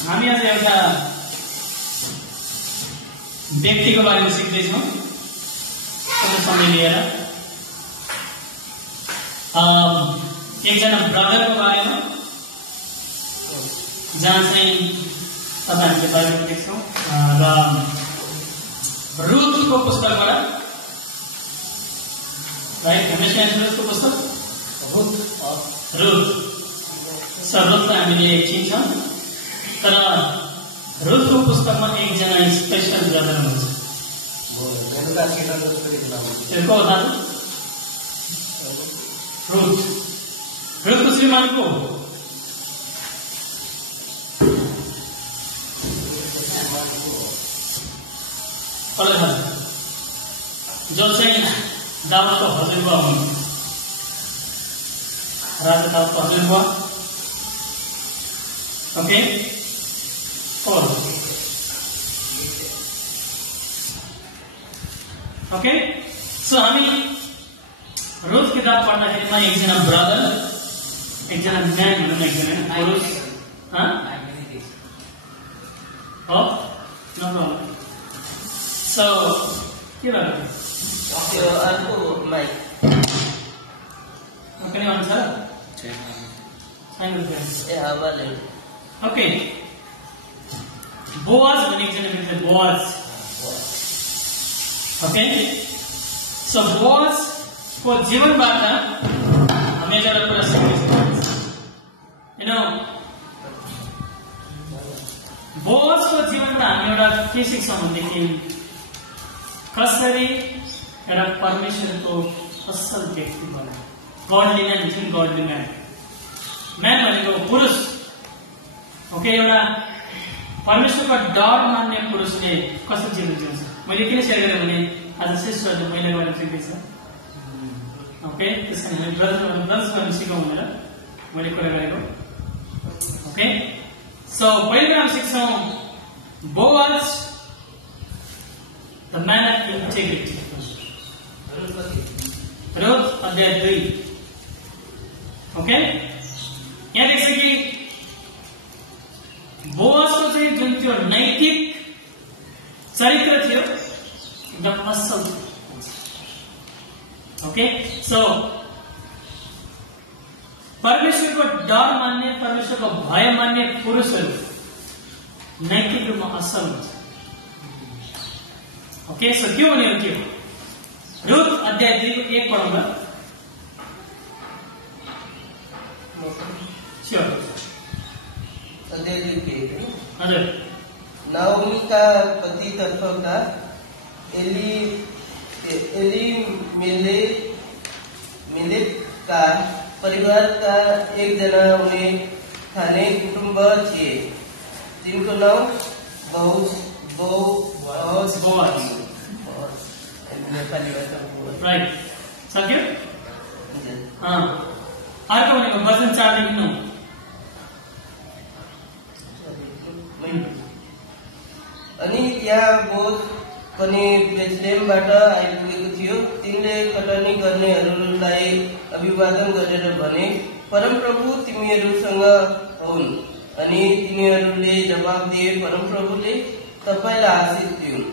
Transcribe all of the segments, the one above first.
हामी आज एउटा व्यक्तिको बारेमा सिक्दैछौँ समय लिएर। एकजना ब्रदरको बारेमा जहाँ चाहिँ तपाईहरुले बारेमा देख्छौँ र रुथको पुस्तकबाट राइट रुथको पुस्तक रुथ रुथलाई हामीले चिन्छौँ, तर रुथको पुस्तकमा एकजना स्पेशल ब्रदर हुनुहुन्छ। को हो दाजु? रुथको श्रीमान को हो? जो चाहिँ दाउदको हजुरबुवा हुन्, राजा दाउदको हजुरबुवा। ओके, ओके, सो हामी रुथ किताब पढ्दाखेरिमा एकजना ब्रदर, एकजना म्यान भनौँ न, एकजना पुरुष हो, नो प्रब्लम। सो के भयो? ओके आउँछ ओके। बोआज भन्ने एकजना व्यक्ति, बोआज। ओके, सो बोआज को जीवनबाट हामी एउटा कुरा सिक्दैछौँ। यु नो, बोआजको जीवनमा हामी एउटा के सिक्छौँ भनेदेखि कसरी एउटा परमेश्वरको असल व्यक्ति बन्यो। गॉडली मैन, गॉडली मैन। मैन भनेको पुरुष। ओके, एउटा परमेश्वरको डर मान्ने पुरुषले कस्तो जीवन जिउँछ। मैले किन सेयर गरेँ भने आज सिस्टरले महिला गरेर सिक्दैछ। ओके, त्यसैले हामी ब्रदर्स गर्न सिकौँ भनेर मैले कुरा गरेको। ओके, सो पहिलो हामी सिक्छौँ Boaz the man of integrity. Ruth अध्याय 2। ओके, यहाँ देख्छ कि बोआजको चाहिँ जुन त्यो नैतिक चरित्र थियो एकदम असल। ओके, सो परमेश्वरको डर मान्ने, परमेश्वरको भय मान्ने पुरुषहरू नैतिक रूपमा असल हुन्छ। ओके, सो के भनेको के हो? रुथ अध्याय 2 को 1 पढौँ न। हजुर। नाओमी का पति तर्फ का एलीमेलेक का परिवार का एक जना उन्हें खाने कुटुंब थिए जिनको नाम बोआज। राइट, सक्यो? अर्को भनेको वचन 4 देखि 9। अनि त्यहाँ बोध पनि बेथलेहमबाट आइपुगेको थियो। तिनले कटनी गर्नेहरूलाई अभिवादन गरेर भने, परमप्रभु तिमीहरूसँग हुन्। अनि तिनीहरूले जवाब दिए, परमप्रभुले तपाईलाई आशीष दिउन्।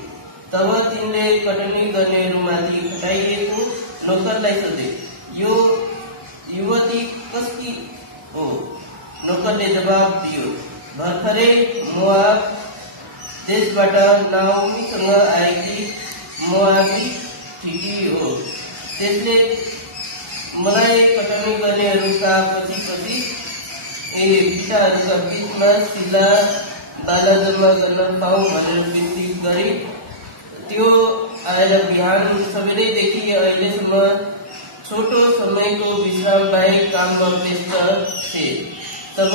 तब तिनले कटनी गर्नेहरूमाथि खटाइएको नोकरलाई सोधे, यो युवती कसकी हो? नोकरले जवाब दियो, भर्खरै मोआब देशबाट नाओमीसँग आएकी मोआबी ठिकी हो। त्यसले मलाई कटनी गर्नेहरूका पछि पिताहरूका बीचमा सिला बाला जम्मा गर्न पाऊँ भनेर विन्ती गरे। त्यो आएर बिहान सबेरैदेखि अहिलेसम्म छोटो समयको विश्राम बाहेक काममा व्यस्त थिए। तब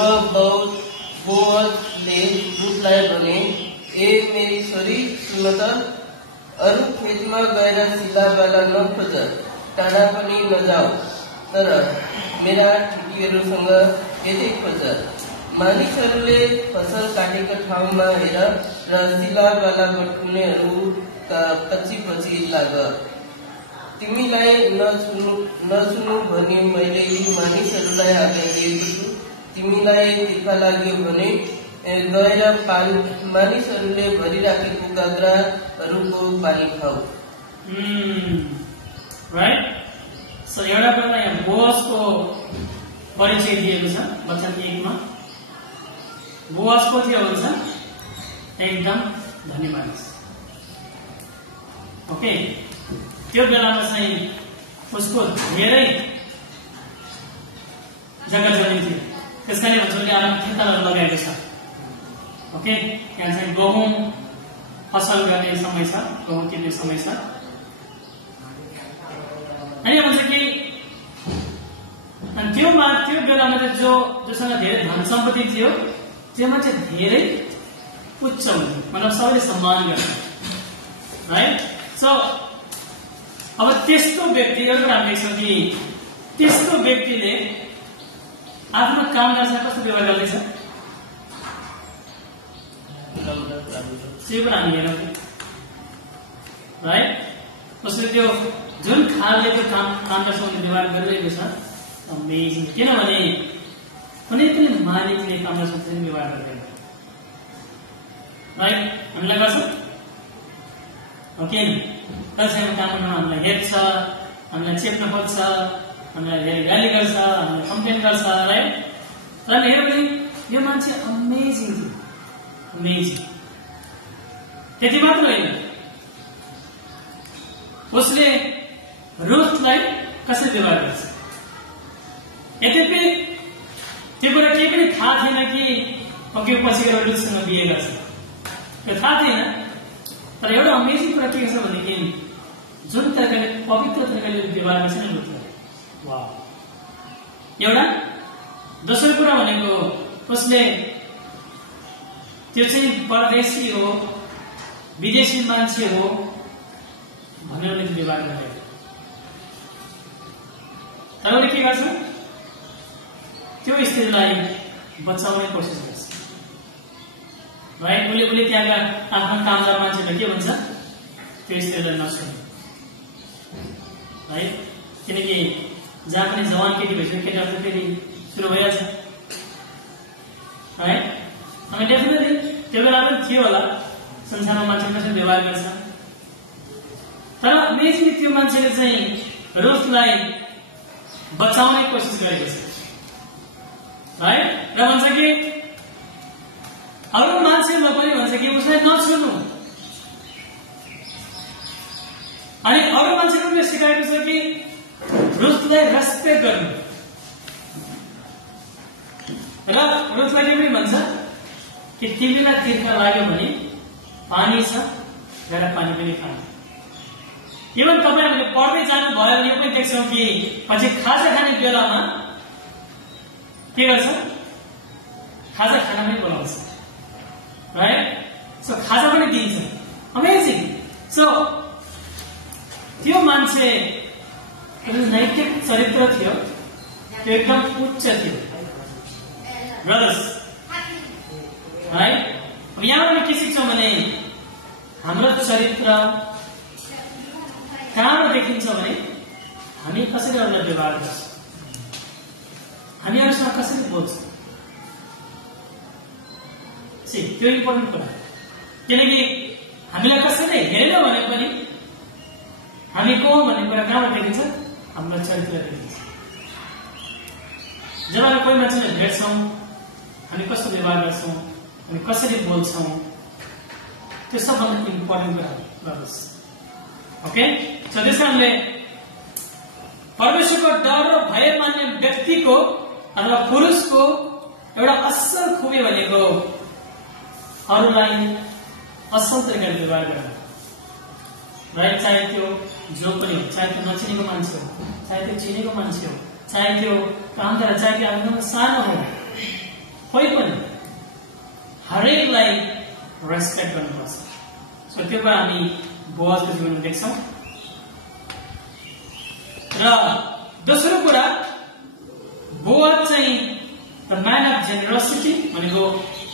बोअजले रुथलाई भने, ए मेरी छोरी, सुन त, अरू खेतमा गएर सिला बाला नखोज, टाढा पनि नजाऊ, तर मेरा ठिटीहरूसँग यतै खोज। मानिसहरूले फसल काटेको ठाउँमा हेर र सिला बाला बटुल्नेहरूका पछि लाग। तिमीलाई नसुनु भनी मैले यी मानिसहरूलाई आज्ञा दिएको छु। तिमीलाई तिर्खा लाग्यो भने गएर मानिसहरूले भरिराखेको गाग्राहरूको पानी खाऊ। राइट। सो एउटा कुरा यहाँ बोअजको परिचय दिएको छ वचन 1 मा। बोअज को थियो भन्छ एकदम धनी मानिस। ओके, त्यो बेलामा चाहिँ उसको धेरै जग्गा जमिन थियो, त्यसकारणले भन्छ उसले आराम खेतहरू लगाएको छ। ओके, यहाँ चाहिँ गहुँ फसल गर्ने समय छ, गहुँ किन्ने समय छ। अनि भन्छ कि त्यो बेलामा चाहिँ जोसँग धेरै धन सम्पत्ति थियो त्यो मान्छे धेरै उच्च हुन्थ्यो, मतलब सबैले सम्मान गर्छ। राइट। सो अब त्यस्तो व्यक्तिहरू हामी देख्छौँ कि त्यस्तो व्यक्तिले आफ्नो कामदारसँग कस्तो व्यवहार गर्दैछ त्यो पनि हामी हेरौँ। राइट। उसले त्यो जुन खालले त्यो कामदारसँग व्यवहार गरिरहेको छ अमेजिङ। किनभने कुनै पनि मालिकले कामदारसँग व्यवहार गर्दैन। राइट। हामीलाई गर्छ ओके, कसैको काम गर्न हामीलाई हेर्छ, हामीलाई चेप्न खोज्छ, हामीलाई धेरै गाली गर्छ, हामीलाई कम्प्लेन गर्छ। राइट। तर हेऱ्यो भने यो मान्छे अमेजिङ थियो, अमेजिङ। त्यति मात्र होइन, उसले रुथलाई कसरी व्यवहार गर्छ। यद्यपि त्यो कुरा केही पनि थाहा थिएन कि ओके पछि गएर रुथसँग बिहे गर्छ, त्यो थाहा थिएन। तर एउटा अमेजिङ कुरा के छ भनेदेखि जुन तरिकाले पवित्र तरिकाले व्यवहार गर्छ नि रुथलाई, वाह। एउटा दोस्रो कुरा भनेको उसले त्यो चाहिँ परदेशी हो, विदेशी मान्छे हो भनेर व्यवहार गर्दैन। तर उसले के गर्छ, त्यो स्त्रीलाई बचाउने कोसिस गर्छ। राइट। उसले त्यहाँका आफ्नो कामदार मान्छेलाई के भन्छ, त्यो स्त्रीलाई नछोड्नु। राइट। किनकि जहाँ पनि जवान केटी भइसक्यो केटाहरू त फेरि सुरु भइहाल्छ। राइट। अनि डेफिनेटली त्यो बेला पनि थियो होला संसारमा मान्छे कसरी व्यवहार गर्छ। तर अमेजिङ त्यो मान्छेले चाहिँ रुथलाई बचाउने कोसिस गरेको छ। राइट। र भन्छ कि अरू मान्छेलाई पनि भन्छ कि उसलाई नछुनु। अनि अरू मान्छेले सिकाएको छ कि रुथलाई रेस्पेक्ट गर्नु। र रुथलाई के पनि भन्छ कि तिमीलाई तिर्खा लाग्यो भने पानी छ, गएर पानी पनि खानु। इभन तपाईहरुले पढ्दै जानु भयो भने यो पनि देख्छौँ कि पछि खाजा खाने बेलामा के गर्छ, खाजा खान पनि बोलाउँछ। राइट। सो खाजा पनि दिन्छ। अमेजिङ। सो त्यो मान्छे नैतिक चरित्र थियो, त्यो एकदम उच्च थियो। Brothers, right. अब यहाँ पनि के सिक्छौँ भने हाम्रो चरित्र कहाँबाट देखिन्छ भने हामी कसरी अरूलाई व्यवहार गर्छौँ, हामी अरूसँग कसरी बोल्छौँ। त्यो इम्पोर्टेन्ट कुरा। किनकि हामीलाई कसैले हेरेन भने पनि हामी को भन्ने कुरा कहाँबाट देखिन्छ, हाम्रो चरित्र देखिन्छ। जब हामी कोही मान्छेले भेट्छौँ हामी कस्तो व्यवहार गर्छौँ, हामी कसरी बोल्छौँ, त्यो सबभन्दा इम्पोर्टेन्ट कुरा गर्दछ। ओके। सो त्यस कारणले परमेश्वरको डर र भय मान्ने व्यक्तिको अथवा पुरुषको एउटा असल खुबी भनेको अरूलाई असल तरिकाले व्यवहार गर्नु। राइट। चाहे त्यो जो पनि हो, चाहे त्यो नचिनेको मान्छे हो, चाहे त्यो चिनेको मान्छे हो, चाहे त्यो कामदार, चाहे त्यो आफूभन्दा सानो हो, कोही पनि हरेकलाई रेस्पेक्ट गर्नुपर्छ। सो त्यो कुरा हामी बोअजको जीवनमा देख्छौँ। र दोस्रो कुरा, बोअज चाहिँ द म्यान अफ जेनरसिटी भनेको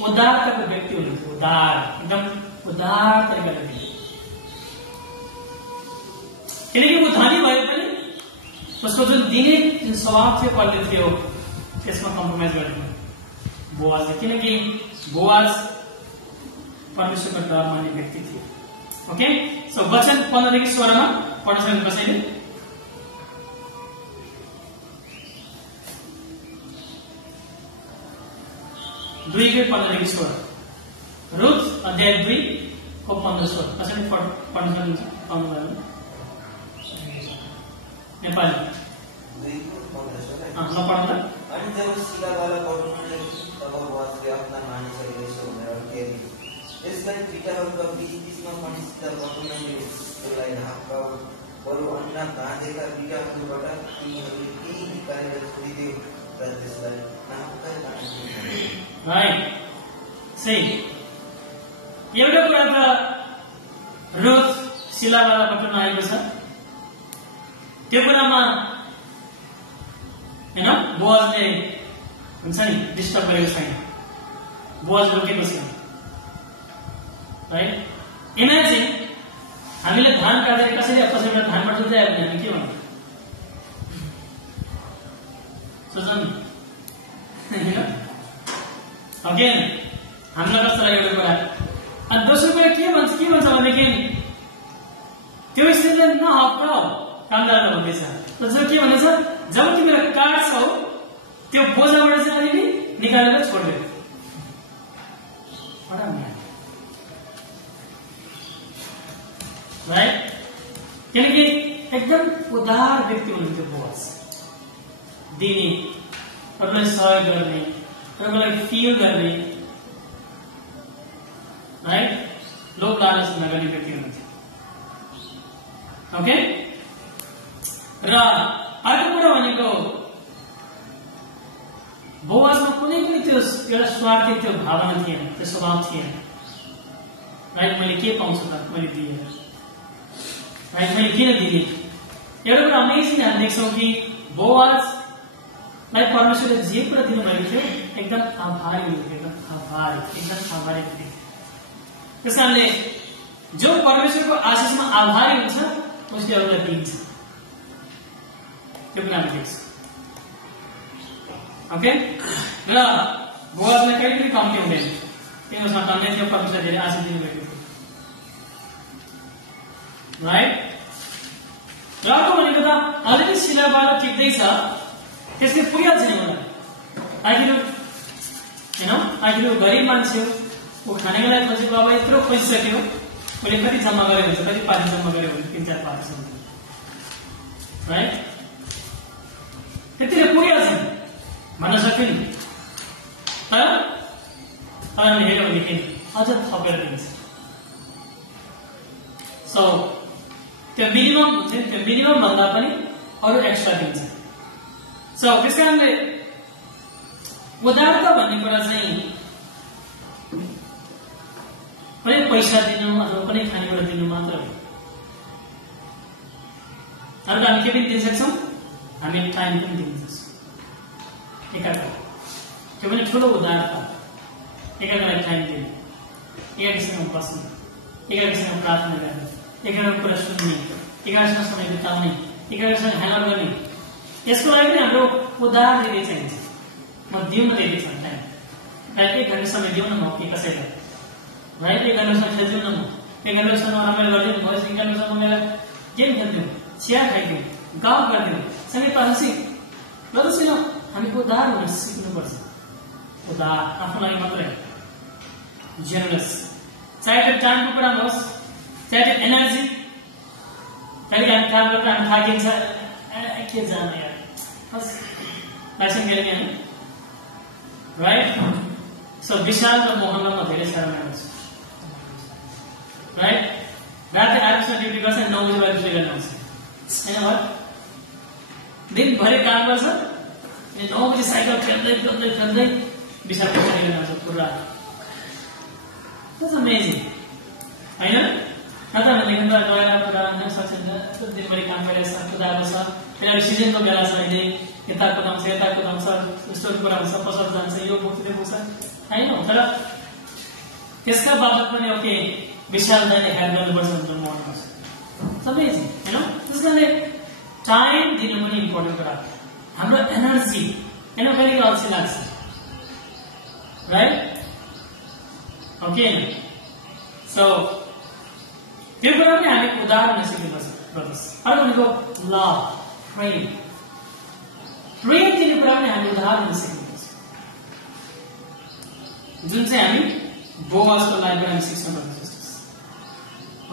उदारताको व्यक्ति हुनुहुन्थ्यो। उदार, एकदम उदार तरिकाले दिन्छ। किनकि ऊ धनी भए पनि उसको जुन दिने स्वभाव थियो, क्वालिटी थियो, त्यसमा कम्प्रोमाइज गर्दैन बोअजले। किनकि बोआज परमेश्वरको डर मान्ने व्यक्ति थिए। ओके, सो वचन 15 देखि 16 मा पढ्न सक्नु कसैले? 2:15 देखि 16 रुथ अध्याय 2 को 15-16 कसैले पढ्न सक्नुहुन्छ? पाउनुभयो नेपाली? ल पढ्नु। अनि जब शिलावाला पढ्नुले तब बोआजले आफ्ना मानिसहरूले यसो भनेर केही यसलाई पिटाहरूका बीचमा पनि सिधा पढ्नुले त्यसलाई ढाक्का बरु अन्य बाँधेका बिगाहरूबाट तिनीहरूले केही निकालेर छोडिदियो र त्यसलाई नापकै राइट, सही। एउटा कुरा त रुथ शिलावाला पटनमा आएको छ, त्यो कुरामा हैन बोआजले हुन्छ नि डिस्टर्ब गरेको छैन, बोआज रोकेको छैन। राइट, इमेजिन हामीले धान काटेर कसरी कसैबाट धानबाट जुत्दै आयो भने हामी के भन्नु? सोच्नु हैन? अगेन हामीलाई कस्तो लाग्यो एउटा कुरा। अनि दोस्रो कुरा के भन्छ भनेदेखि त्यो स्थितिले नहटाऊ कामदारलाई भन्दैछ। जो के भनेछ, जब तिमीले काट्छौ त्यो बोझाबाट चाहिँ अलिअलि निकालेर छोड्दियो। राइट, किनकि एकदम उदार व्यक्ति हुनुहुन्थ्यो बोआज, दिने, अरूलाई सहयोग गर्ने, अरूलाई फिल गर्ने, राइट, लोभ लालच नगर्ने व्यक्ति हुनुहुन्थ्यो। ओके, र अर्को कुरा भनेको बोआजमा कुनै पनि त्यो एउटा स्वार्थी त्यो भावना थिएन, त्यो स्वभाव थिएन। राइट, मैले के पाउँछु त मैले दिएँ, राइट, मैले किन दिने? एउटा कुरा अमेजिङ हामी देख्छौँ कि बोआजलाई परमेश्वरले जे कुरा दिनुभएको थियो एकदम आभारी हुनुहुन्थ्यो, एकदम आभारी थियो। त्यस कारणले जो परमेश्वरको आशिषमा आभारी हुन्छ उसले अरूलाई दिन्छ, त्यो पनि हामी देख्छौँ। ओके, र बोआजलाई कहिले पनि कम्ती हुँदैन, तिनीहरूसँग कम्ती थियो, परमेश्वरले धेरै आशिष दिनुभएको थियो। राइट, र अर्को भनेको त अलिकति शिलाबाट टिक्दैछ, त्यसले पुगिहाल्छ नि मलाई। आखिर गरिब मान्छे हो, ऊ खानेको लागि खोजेको, अब यत्रो खोजिसक्यो, उसले कति जम्मा गरेको हुन्छ, कति पानी जम्मा गर्यो भने 3-4 पानीसम्म, राइट, त्यतिले पुगिहाल्छ भन्न सक्यो नि। तर अरूले हेऱ्यो भनेदेखि अझ थपेर दिन्छ। सो त्यो मिनिमम हुन्छ नि, त्यो मिनिमम भन्दा पनि अरू एक्स्ट्रा दिन्छ। सो त्यस कारणले उदारता भन्ने कुरा चाहिँ कुनै पैसा दिनु अथवा कुनै खानेबाट दिनु मात्र हो। अरू हामी के पनि दिन सक्छौँ, हामी टाइम पनि दिन सक्छौँ एकाअर्का, त्यो पनि ठुलो उदारता। एकाअर्कालाई टाइम दिनु, एकाअर्कासँग बस्नु, एकाअर्कासँग प्रार्थना गर्ने, एकाअर्काको कुरा सुन्ने, एकाअर्कासँग समय बिताउने, एकाअर्कासँग ह्याङ्गर गर्ने, यसको लागि पनि हाम्रो उदार दिने चाहिन्छ। म दिउँ दिएको छ टाइम, राइट, 1 घन्टा समय दिउँ न म कसैलाई, राइट, 1 घन्टासम्म खेल्दिउँ न म, 1 घन्टासम्म रमाइलो गरिदिउँ, भएपछि 1 घन्टासम्म मेरो गेम खेल्दिउँ, चिया खाइदिउँ, गाउँ गरिदिउँ, सँगै हाँसी ल त छैन। हामी उदार हुन सिक्नुपर्छ, उदार आफ्नो लागि मात्रै, जेनरस, चाहे त्यो टाइमको कुरामा होस्, चाहे त्यो एनर्जी, कहिले हामी काम गरेर हामी थाकिन्छ, के जाने यार, बस लाइसेन्स गरेँ होइन, राइट। सो विशाल र मोहनलाई म धेरै साह्रो मान्छु, राइट। राति आएपछि ड्युटी गर्छ, 9 बजी बाहिर दुई गर्न आउँछ होइन, भयो दिनभरि काम गर्छ, 9 बजी साइकल खेल्दै विशाल पैसा लिएर आउँछ पुरा। That's amazing, होइन? नत्र भनेदेखि त गएर पुरा होइन सकिन्छ, दिनभरि काम गरेर कुदाएको छ, फेरि सिजनको बेला छ, अहिले यता कुदाउँछ, स्टोर कुरा हुन्छ, पसल जान्छ, यो बोक्दै बोक्छ होइन। तर त्यसका बापत पनि ओके विशाल दाइले हेल्प गर्नुपर्छ भनेर म भन्छु, अमेजिङ होइन। त्यस कारणले टाइम दिनु पनि इम्पोर्टेन्ट कुरा। हाम्रो एनर्जी होइन, कहिले अल्छी लाग्छ, राइट, ओके सो त्यो कुरा पनि हामी उदार हुन सिक्नुपर्छ ब्रदर्स अर्को भनेको लभ प्रेम दिने कुरा पनि हामी उदार हुन सिक्नुपर्छ जुन चाहिँ हामी बोअजको लागि हामी सिक्छौँ ब्रदर्स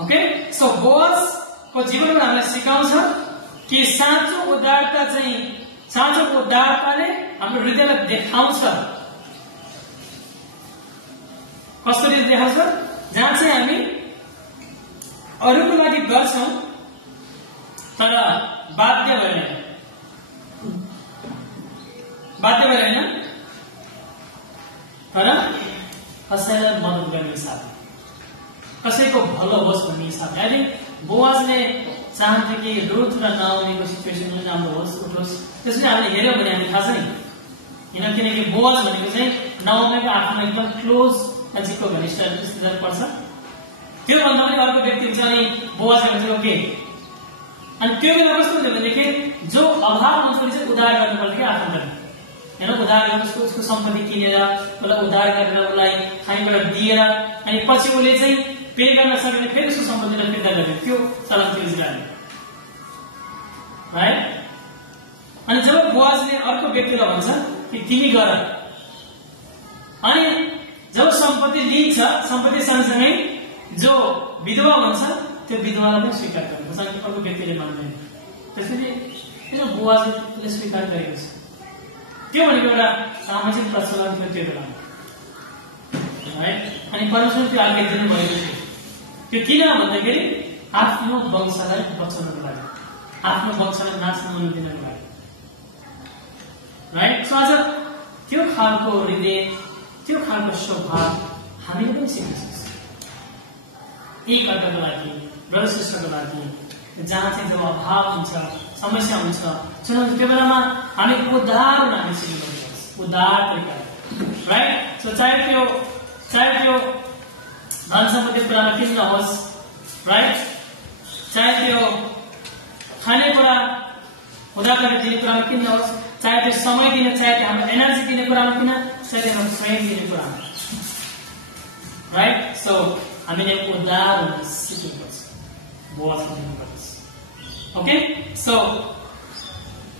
ओके सो बोअजको जीवनमा हामीलाई सिकाउँछ कि साँचो उदारताले हाम्रो हृदयलाई देखाउँछ कसरी देखाउँछ जहाँ चाहिँ हामी अरूको लागि गर्छौँ तर बाध्य भएर होइन तर कसैलाई मद्दत गर्ने हिसाबले कसैको भलो होस् भन्ने हिसाबले अहिले बोअजले चाहन्थ्यो कि रुथ र नाओमीको सिचुएसन पनि राम्रो होस् उठोस् त्यसरी हामीले हेऱ्यौँ भने हामी थाहा छ नि किनकि बोअज भनेको चाहिँ नाओमीको आफ्नो एकदम क्लोज नजिकको घनिष्ठ रिश्तेदार पर्छ त्योभन्दा पनि अर्को व्यक्ति हुन्छ अनि बोअज भन्छ ओके अनि त्यो बेला कस्तो हुन्छ भनेदेखि जो अभाव हुन्छ भने चाहिँ उधार गर्नुपर्छ कि आफन्तले हैन उधार गरेर उसको सम्पत्ति किनेर उसलाई उधार गरेर उसलाई खाइबाट दिएर अनि पछि उसले चाहिँ पे गर्न सकेन फेरि उसको सम्पत्तिलाई फिर्ता गर्ने त्यो चलन थियो इजरायलले राइट अनि जब बोअजले अर्को व्यक्तिलाई भन्छ कि तिमी गर अनि जब सम्पत्ति लिन्छ सम्पत्ति सँगसँगै जो विधवा भन्छ त्यो विधवालाई पनि स्वीकार गर्नुपर्छ अनि अर्को व्यक्तिले मान्दैन त्यसैले किन बोअजले स्वीकार गरेको छ त्यो भनेको एउटा सामाजिक प्रचलन थियो त्यो बेलामा है अनि परमेश्वरले त्यो आज्ञा दिनुभएको थियो त्यो किन भन्दाखेरि आफ्नो वंशलाई बचाउनको लागि आफ्नो वंशलाई नाश नहुन दिनको लागि राइट सो आज त्यो खालको हृदय त्यो खालको स्वभाव हामीले पनि सिक्न सक्छौँ एक अर्काको लागि ब्रदर सिस्टरको लागि जहाँ चाहिँ जब अभाव हुन्छ समस्या हुन्छ चुनौती त्यो बेलामा हामी उदार हुन हामी सिक्नुपर्छ उदार तरिकाले राइट सो चाहे त्यो धन सम्पत्ति कुरामा किन नहोस् राइट चाहे त्यो खानेकुरा उदार गरेर दिने कुरामा किन नहोस् चाहे त्यो समय दिने चाहे त्यो हाम्रो एनर्जी दिने कुरामा किन चाहे त्यो हाम्रो प्रेम दिने कुरामा राइट सो हामीले उदार हुन सिक्नुपर्छ बोअज हुनुपर्छ ओके सो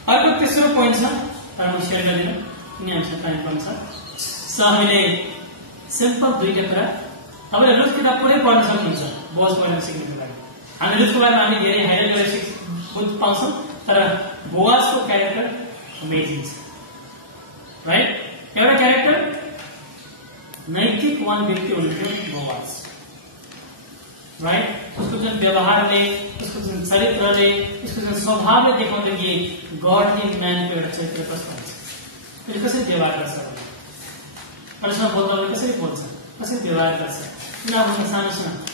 अर्को तेस्रो पोइन्ट छ तर म सेयर गर्दिनँ किन हामीसँग टाइम पनि छ सो हामीले सिम्पल दुईटा कुरा तपाईँले रुथ किताब पुरै पढ्न सक्नुहुन्छ बोअज पढ्न सिक्नुको लागि हामी रुथको बारेमा हामी धेरै हाइलाइट गरेर बुझ्न पाउँछौँ तर बोअजको क्यारेक्टर अमेजिङ छ राइट एउटा क्यारेक्टर नैतिकवान व्यक्ति हुनुहुन्थ्यो बोअज राइट उसको जुन व्यवहारले उसको जुन चरित्रले उसको जुन स्वभावले देखाउँछ कि गडली म्यानको एउटा चरित्र कस्तो हुन्छ उसले कसरी व्यवहार गर्छ अरूसँग बोल्दा कसरी बोल्छ कसरी व्यवहार गर्छ किनभने सानो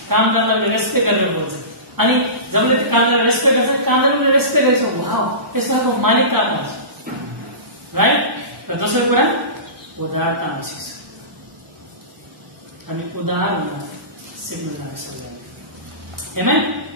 काम गर्दा रेस्पेक्ट गरेर बोल्छ अनि जबले काम गरेर रेस्पेक्ट गर्छ कामलाई पनि रेस्पेक्ट गर्छ वाउ त्यस्तो खालको मालिकता आउँछ राइट र दोस्रो कुरा उदारता आवश्यक छ हामी उदार हुन सिक्नु लाग्छ Amen?